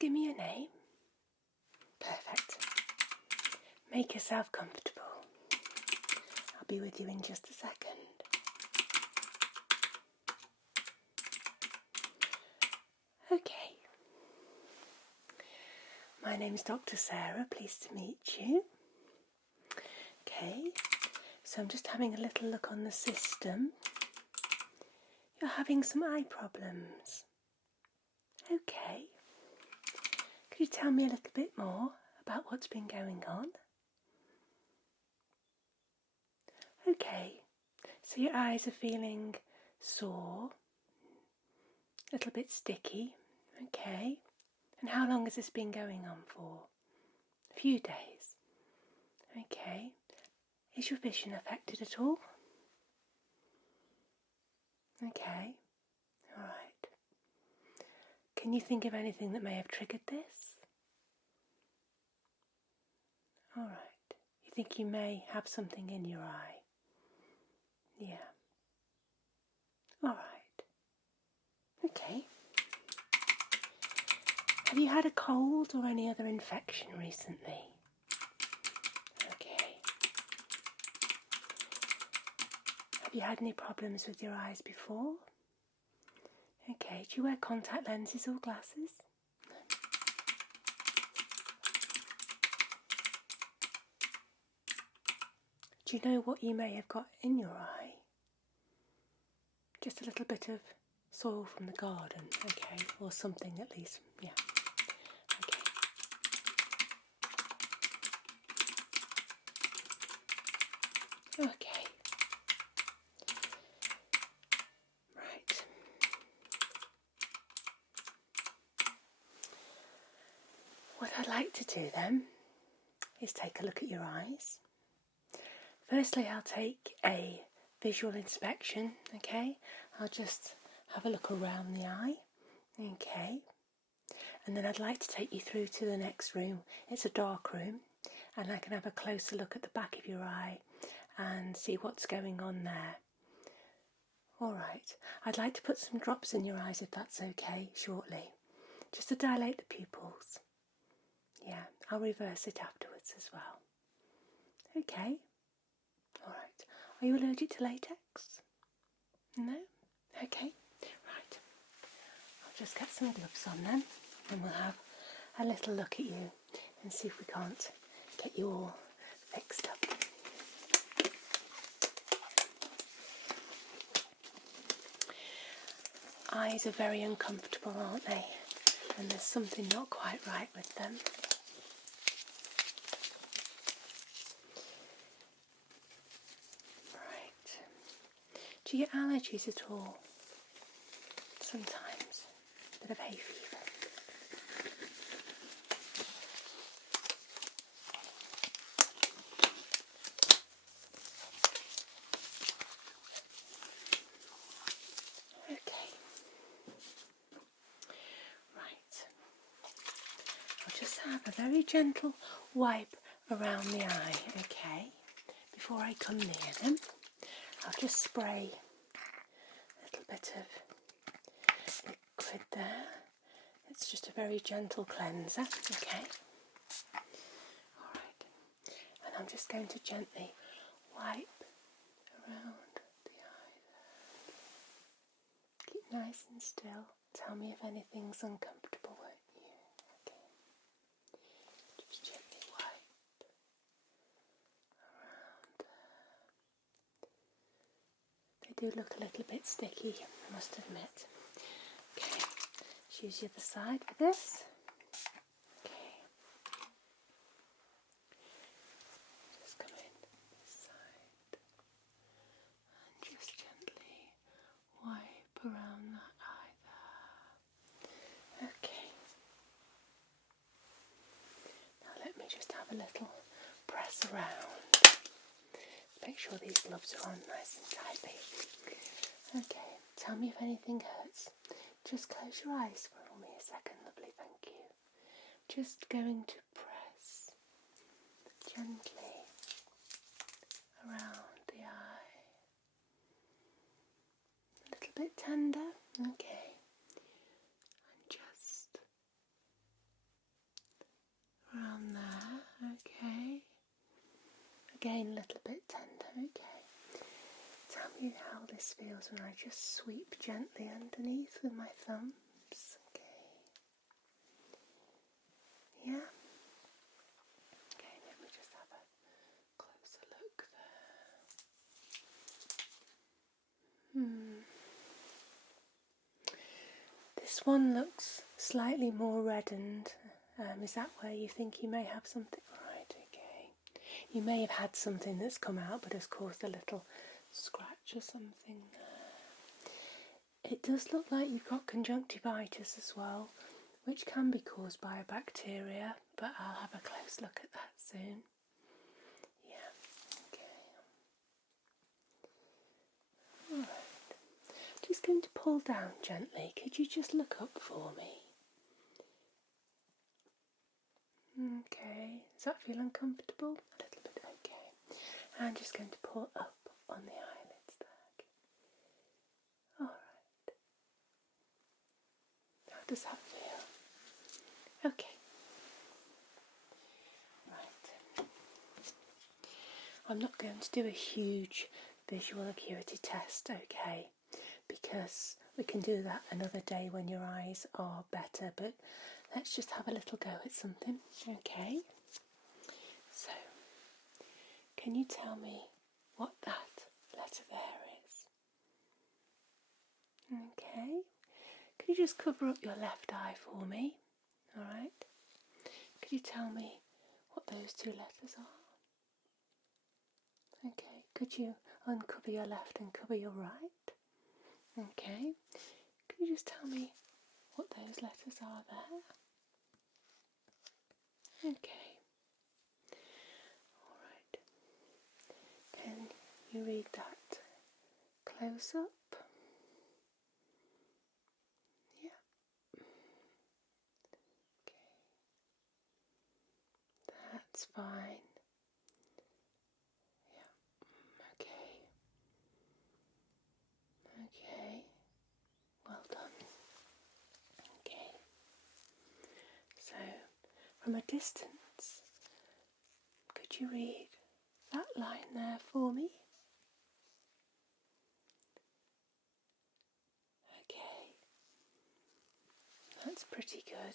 give me your name? Perfect. Make yourself comfortable. I'll be with you in just a second. Okay. My name's Dr. Sarah, pleased to meet you. Okay, so I'm just having a little look on the system. You're having some eye problems. Okay. Could you tell me a little bit more about what's been going on? Okay, so your eyes are feeling sore, a little bit sticky. Okay, and how long has this been going on for? A few days. Okay, is your vision affected at all? Okay, alright. Can you think of anything that may have triggered this? Alright. You think you may have something in your eye? Yeah. Alright. Okay. Have you had a cold or any other infection recently? Okay. Have you had any problems with your eyes before? Okay. Do you wear contact lenses or glasses? No. Do you know what you may have got in your eye? Just a little bit of soil from the garden, okay, or something at least, yeah. Okay. Right. What I'd like to do then is take a look at your eyes. Firstly, I'll take a visual inspection, okay? I'll just have a look around the eye, okay? And then I'd like to take you through to the next room. It's a dark room, and I can have a closer look at the back of your eye and see what's going on there. Alright, I'd like to put some drops in your eyes if that's okay, shortly, just to dilate the pupils. Yeah, I'll reverse it afterwards as well. Okay, alright. Are you allergic to latex? No? Okay, right. I'll just get some gloves on then, and we'll have a little look at you and see if we can't get you all fixed up. Eyes are very uncomfortable, aren't they? And there's something not quite right with them. Right. Do you get allergies at all? Sometimes. A bit of hay fever. Have a very gentle wipe around the eye, okay? Before I come near them, I'll just spray a little bit of liquid there. It's just a very gentle cleanser, okay? Alright, and I'm just going to gently wipe around the eye there. Keep nice and still. Tell me if anything's uncomfortable, won't you? Okay. Just gently wipe around. They do look a little bit sticky, I must admit. Okay, let's use the other side for this. Okay. Just come in this side and just gently wipe around that eye there. Okay. Now let me just have a little press around. Make sure these gloves are on nice and tightly. Okay, tell me if anything hurts. Just close your eyes for me a second, lovely, thank you. Just going to press gently around the eye. A little bit tender, okay. And just again a little bit tender. Okay. Tell me how this feels when I just sweep gently underneath with my thumbs. Okay. Yeah. Okay, let me just have a closer look there. This one looks slightly more reddened. Is that where you think you may have something? Right, okay. You may have had something that's come out but has caused a little scratch or something there. It does look like you've got conjunctivitis as well, which can be caused by a bacteria, but I'll have a close look at that soon. Yeah, okay. Alright. Just going to pull down gently. Could you just look up for me? Okay, does that feel uncomfortable? A little bit, okay. I'm just going to pull up on the eyelids there. Alright. How does that feel? Okay. Right. I'm not going to do a huge visual acuity test, okay, because we can do that another day when your eyes are better, but let's just have a little go at something, okay? So, can you tell me what that letter there is? Okay. Could you just cover up your left eye for me? Alright. Could you tell me what those two letters are? Okay. Could you uncover your left and cover your right? Okay. Could you just tell me what those letters are there? Okay. Alright. Can you read that close up? Yeah. Okay. That's fine. Yeah. Okay. Okay. Well done. Okay. So, from a distance, could you read that line there for me? Okay. That's pretty good.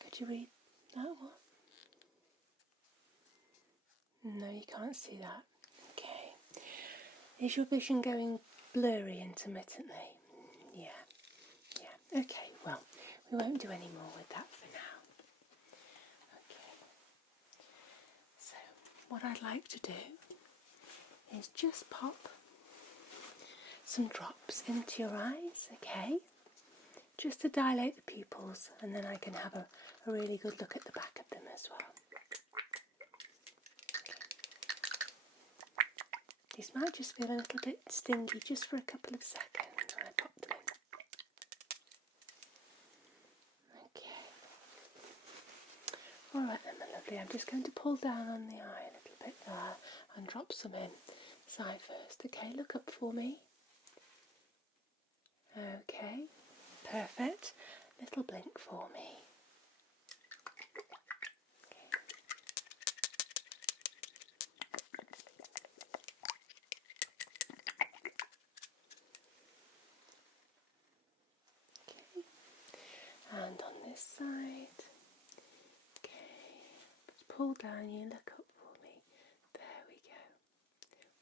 Could you read that one? No, you can't see that. Okay. Is your vision going blurry intermittently? Yeah. Yeah. Okay, well, we won't do any more with that for now. Okay. So, what I'd like to do is just pop some drops into your eyes, okay? Just to dilate the pupils, and then I can have a really good look at the back of them as well. These might just feel a little bit stingy just for a couple of seconds when I pop them in. Okay. Alright then, my lovely, I'm just going to pull down on the eye a little bit there and drop some in. Side first. Okay, look up for me. Okay, perfect. Little blink for me. Okay, and on this side. Okay, just pull down, you look up for me. There we go.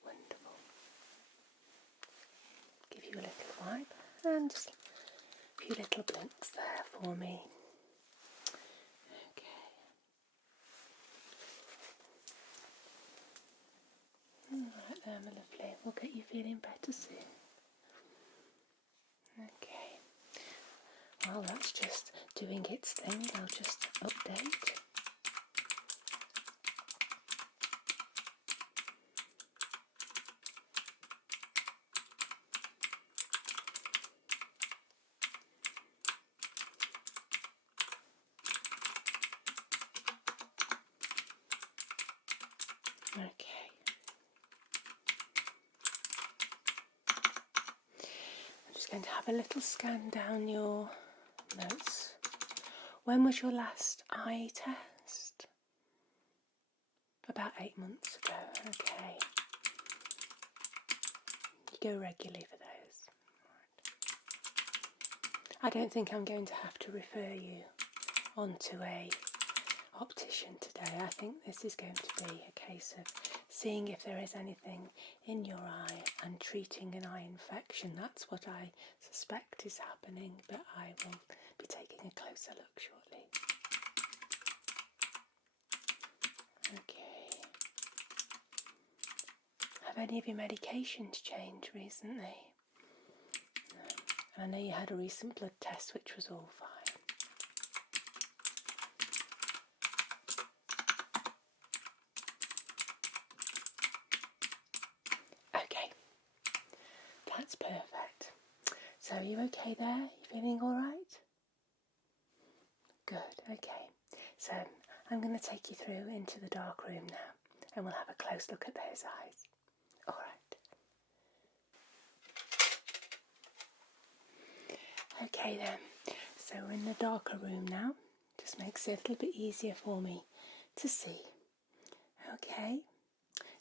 Wonderful. Give you a little wipe and just a few little blinks there for me. Okay. Alright there, my lovely. We'll get you feeling better soon. Okay. Well, that's just doing its thing. I'll just update. Okay. I'm just going to have a little scan down your notes. When was your last eye test? About 8 months ago. Okay. You go regularly for those. I don't think I'm going to have to refer you onto a optician today. I think this is going to be a case of seeing if there is anything in your eye and treating an eye infection. That's what I suspect is happening, but I will be taking a closer look shortly. Okay. Have any of your medications changed recently? No. I know you had a recent blood test which was all fine. Okay, that's perfect. So are you okay there? You feeling all right? Good, okay. So I'm going to take you through into the dark room now and we'll have a close look at those eyes. All right. Okay then, so we're in the darker room now. Just makes it a little bit easier for me to see. Okay,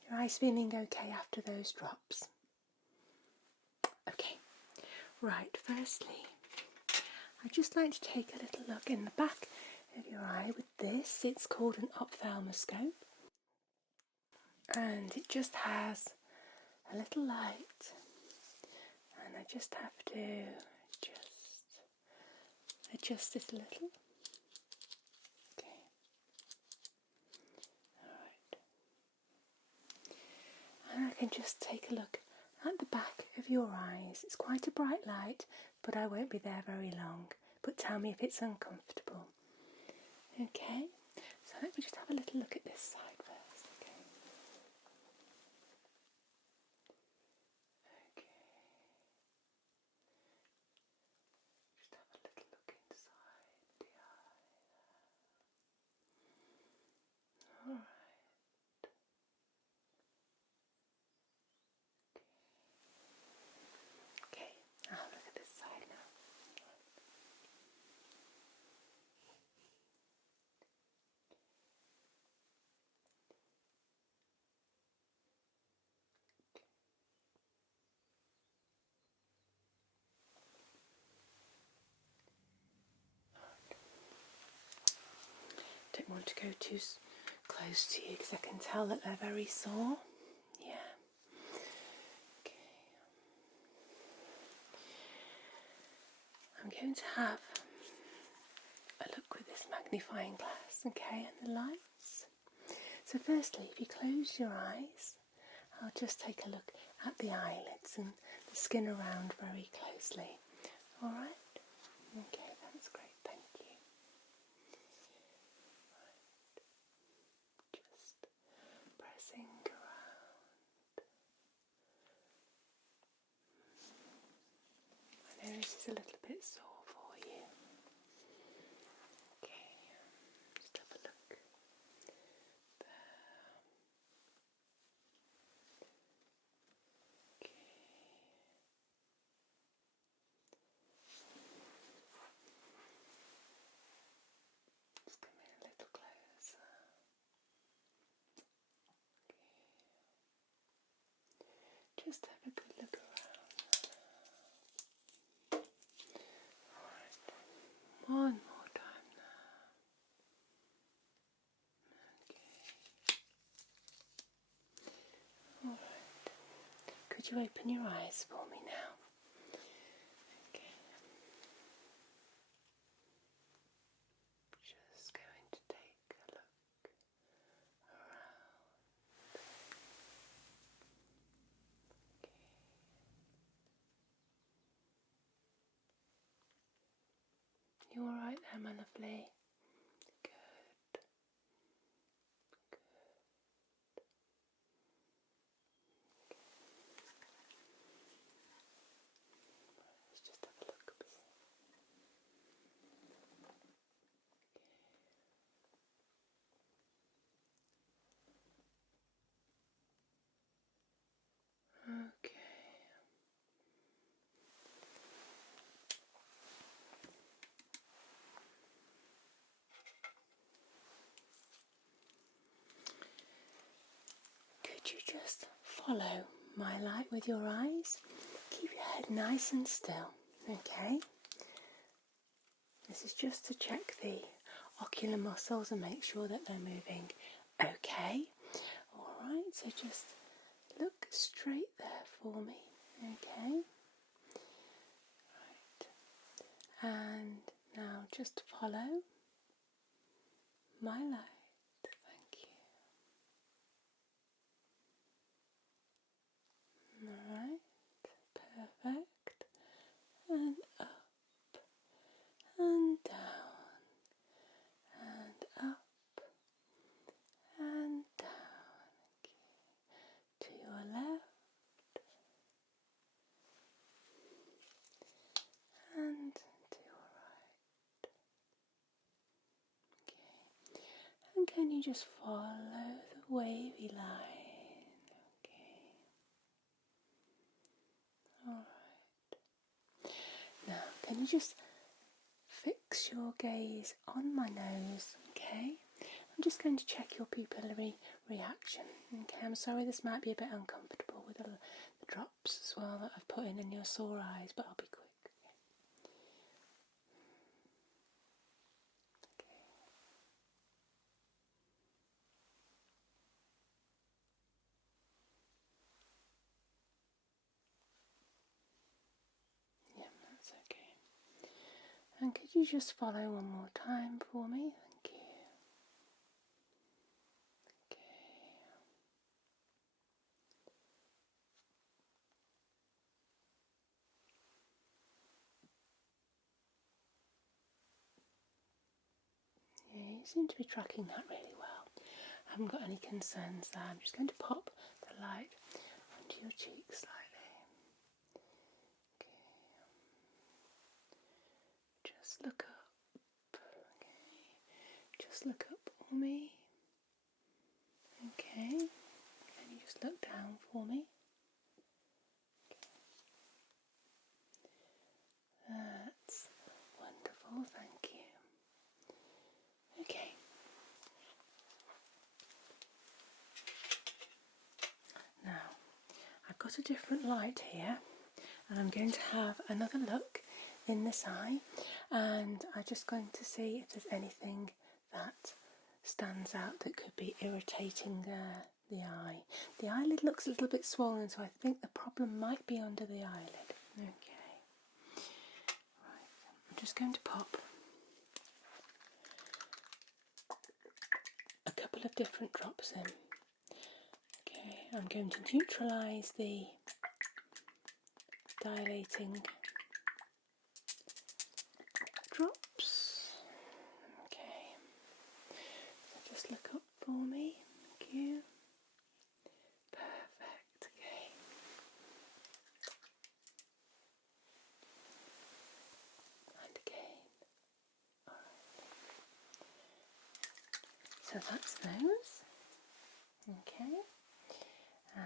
your eyes feeling okay after those drops? Okay, right, firstly, I'd just like to take a little look in the back of your eye with this. It's called an ophthalmoscope, and it just has a little light, and I just have to adjust it a little. Okay, alright. And I can just take a look at the back of your eyes. It's quite a bright light, but I won't be there very long. But tell me if it's uncomfortable. Okay, so let me just have a little look at this side first. Okay. Okay. Just have a little look inside the eye. Alright. Okay, I'll look at this side now. Don't want to go too close to you because I can tell that they're very sore. Yeah. Okay. I'm going to have a look with this magnifying glass, okay, and the lights. So firstly, if you close your eyes, I'll just take a look at the eyelids and the skin around very closely. Alright? Okay, that's great, thank you. Right. Just pressing around. I know this is a little bit sore for you. Okay, just have a look there. Okay. Just coming a little closer. Okay. Just have a good look around. Alright. One more time now. Okay. Alright. Could you open your eyes for me now? Okay. Just going to take a look around. Okay. You alright there, my lovely? Good. Good. Let's just have a look. Okay. you just follow my light with your eyes? Keep your head nice and still, okay? This is just to check the ocular muscles and make sure that they're moving okay. Alright, so just look straight there for me, okay? Right. And now just follow my light. Thank you. Alright, perfect. And up and down and up and down. Okay. To your left and to your right. Okay. And can you just follow the wavy line? Okay. Alright. Now, can you just fix your gaze on my nose, okay? I'm just going to check your pupillary reaction. Okay, I'm sorry this might be a bit uncomfortable with the drops as well that I've put in your sore eyes, but I'll be quick. Okay. Yeah, that's okay. And could you just follow one more time for me? Thank you. Okay. Yeah, you seem to be tracking that really well. I haven't got any concerns there. I'm just going to pop the light onto your cheeks slightly. Okay. Just look up. Okay. Just look up for me. Okay. Can you just look down for me? Okay. That's wonderful, thank you. Okay. Now, I've got a different light here, and I'm going to have another look in this eye, and I'm just going to see if there's anything that stands out that could be irritating the eye. The eyelid looks a little bit swollen, so I think the problem might be under the eyelid. Okay. Right. I'm just going to pop a couple of different drops in. Okay, I'm going to neutralise the dilating drops. Okay, so just look up for me. Thank you. Perfect. Okay. And again. Alright. So that's those. Okay. And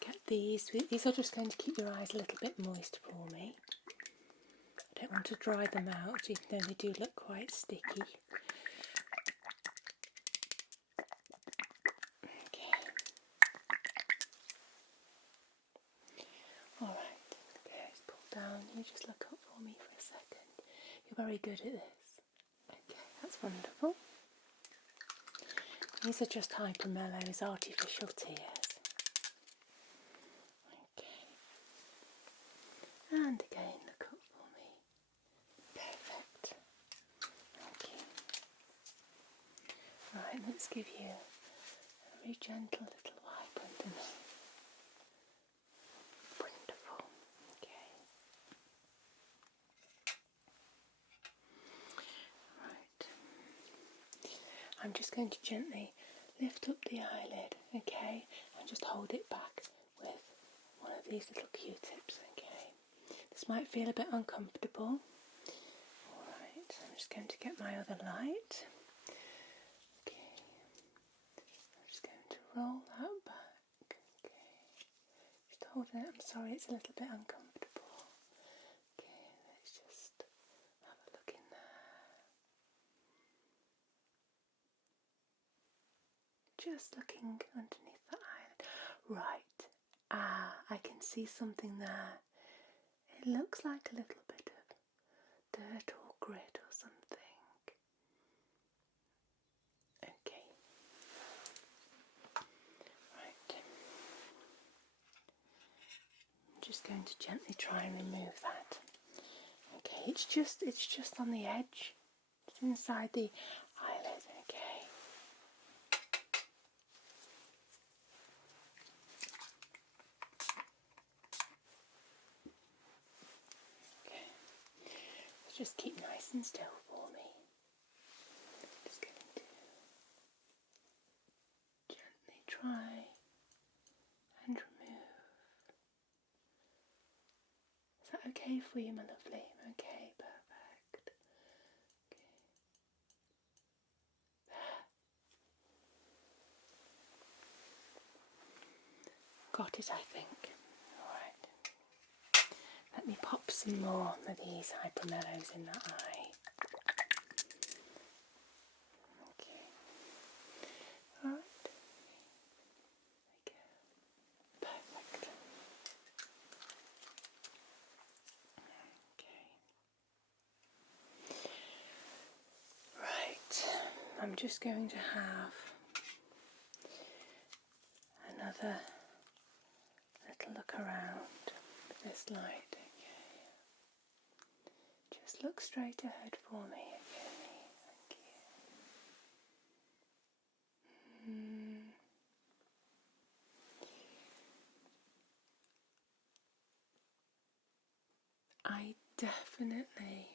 get these. These are just going to keep your eyes a little bit moist for me. I don't want to dry them out, even though they do look quite sticky. Okay. Alright, okay, let's pull down. You just look up for me for a second. You're very good at this. Okay, that's wonderful. These are just Hypermello's artificial tears. Okay. And again, look up for me. Perfect. Okay. Right, let's give you a very gentle little wipe underneath. Wonderful. Okay. Right. I'm just going to gently lift up the eyelid, okay, and just hold it back with one of these little Q-tips, okay. This might feel a bit uncomfortable. Alright, I'm just going to get my other light. Okay. I'm just going to roll that back. Okay. Just holding it. I'm sorry, it's a little bit uncomfortable. Okay, let's just have a look in there. Just looking underneath the eyelid. Right. Ah, I can see something there. It looks like a little bit of dirt or grit or something. Okay. Right. I'm just going to gently try and remove that. Okay, it's just on the edge. It's inside the eyelid, okay. Okay. Just keep nice and still for me. Just going to gently try and remove. Is that okay for you, my lovely? Okay, perfect. Okay. Got it, I think. Alright. Let me pop some more of these hypermellows in that eye. Okay. Alright. There we go. Perfect. Okay. Right. I'm just going to have another little look around with this light. Okay. Just look straight ahead for me. Okay. Thank you. I definitely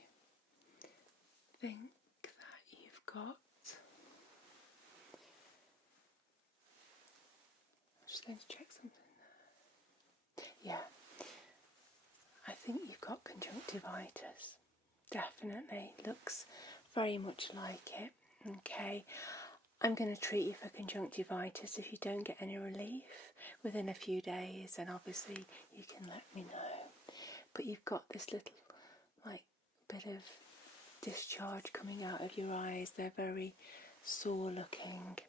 think that you've got, I'm just going to check something there. Yeah, I think you've got conjunctivitis. Definitely, looks very much like it. Okay, I'm going to treat you for conjunctivitis. If you don't get any relief within a few days, then obviously you can let me know. But you've got this little, like, bit of discharge coming out of your eyes. They're very sore looking.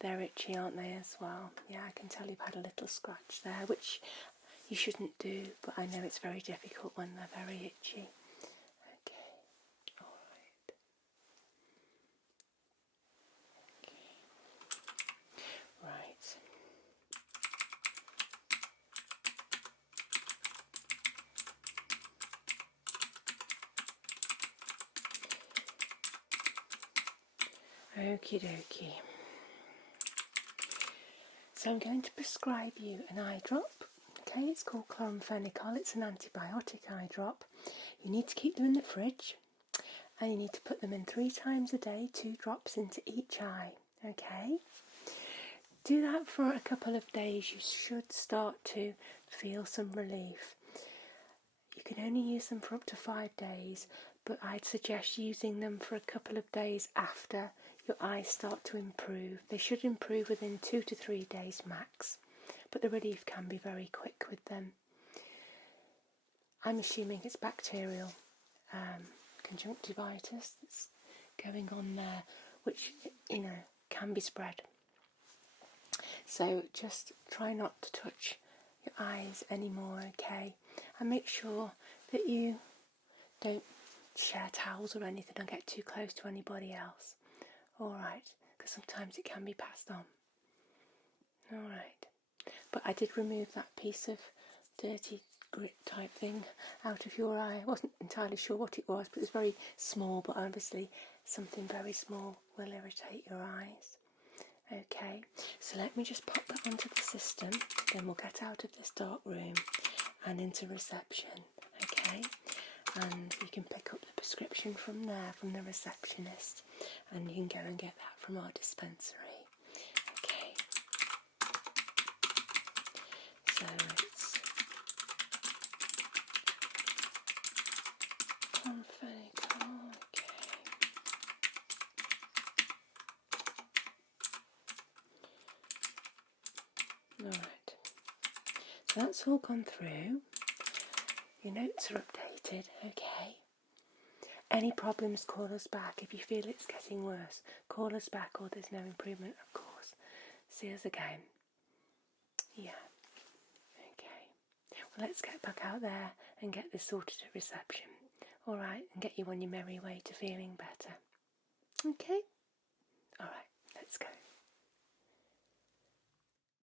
They're itchy, aren't they, as well? Yeah, I can tell you've had a little scratch there, which you shouldn't do, but I know it's very difficult when they're very itchy. Okay, alright. Okay. Right. Okie dokie. So I'm going to prescribe you an eye drop. Okay, it's called chloramphenicol. It's an antibiotic eye drop. You need to keep them in the fridge, and you need to put them in 3 times a day, 2 drops into each eye. Okay? Do that for a couple of days. You should start to feel some relief. You can only use them for up to 5 days, but I'd suggest using them for a couple of days after your eyes start to improve. They should improve within 2 to 3 days max, but the relief can be very quick with them. I'm assuming it's bacterial conjunctivitis that's going on there, which, can be spread. So just try not to touch your eyes anymore, okay? And make sure that you don't share towels or anything or get too close to anybody else. Alright, because sometimes it can be passed on. Alright. But I did remove that piece of dirty grit type thing out of your eye. I wasn't entirely sure what it was, but it was very small, but obviously something very small will irritate your eyes. Okay, so let me just pop that onto the system, then we'll get out of this dark room and into reception, okay? And you can pick up the prescription from there, from the receptionist, and you can go and get that from our dispensary. Okay, so it's chloramphenicol, okay. Alright, so that's all gone through. Your notes are updated, okay. Any problems, call us back. If you feel it's getting worse, call us back, or there's no improvement, of course. See us again. Yeah. Okay. Well, let's get back out there and get this sorted at reception. All right, and get you on your merry way to feeling better. Okay? All right, let's go.